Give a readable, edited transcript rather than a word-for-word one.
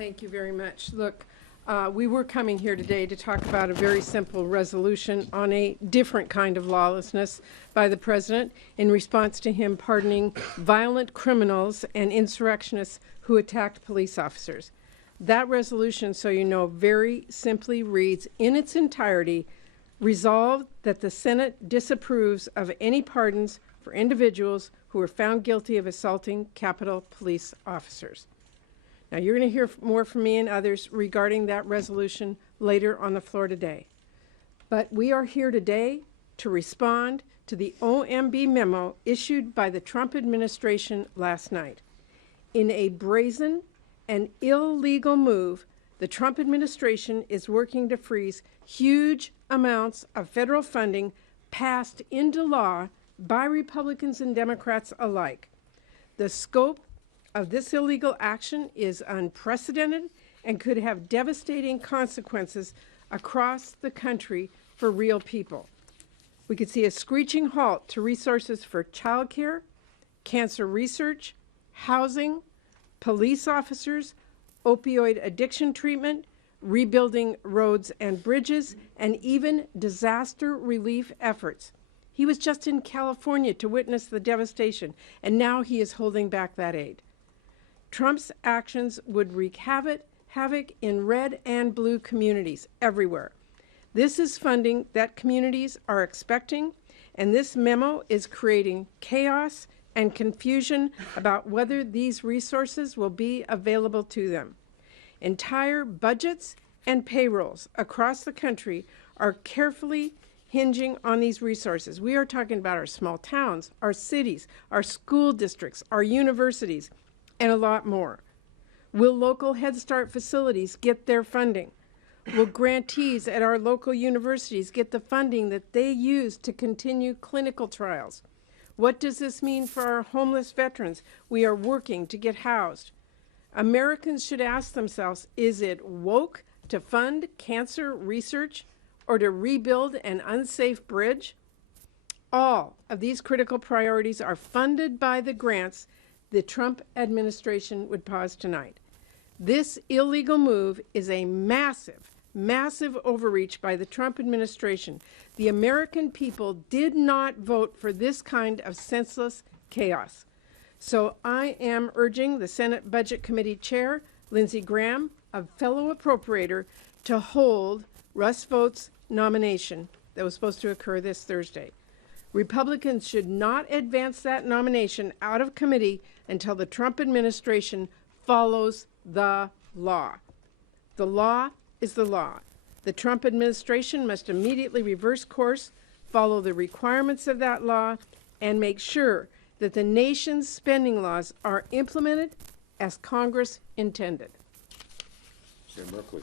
Thank you very much. Look, we were coming here today to talk about a very simple resolution on a different kind of lawlessness by the president in response to him pardoning violent criminals and insurrectionists who attacked police officers. That resolution, so you know, very simply reads in its entirety, resolved that the Senate disapproves of any pardons for individuals who were found guilty of assaulting Capitol Police officers. Now, you're going to hear more from me and others regarding that resolution later on the floor today. But we are here today to respond to the OMB memo issued by the Trump administration last night. In a brazen and illegal move, the Trump administration is working to freeze huge amounts of federal funding passed into law by Republicans and Democrats alike. The scope of this illegal action is unprecedented and could have devastating consequences across the country for real people. We could see a screeching halt to resources for childcare, cancer research, housing, police officers, opioid addiction treatment, rebuilding roads and bridges, and even disaster relief efforts. He was just in California to witness the devastation, and now he is holding back that aid. Trump's actions would wreak havoc in red and blue communities everywhere. This is funding that communities are expecting, and this memo is creating chaos and confusion about whether these resources will be available to them. Entire budgets and payrolls across the country are carefully hinging on these resources. We are talking about our small towns, our cities, our school districts, our universities, and a lot more. Will local Head Start facilities get their funding? Will grantees at our local universities get the funding that they use to continue clinical trials? What does this mean for our homeless veterans we are working to get housed? Americans should ask themselves, is it woke to fund cancer research or to rebuild an unsafe bridge? All of these critical priorities are funded by the grants the Trump administration would pause tonight. This illegal move is a massive, massive overreach by the Trump administration. The American people did not vote for this kind of senseless chaos. So I am urging the Senate Budget Committee Chair, Lindsey Graham, a fellow appropriator, to hold Russ Vought's nomination that was supposed to occur this Thursday. Republicans should not advance that nomination out of committee until the Trump administration follows the law. The law is the law. The Trump administration must immediately reverse course, follow the requirements of that law, and make sure that the nation's spending laws are implemented as Congress intended. Senator Merkley.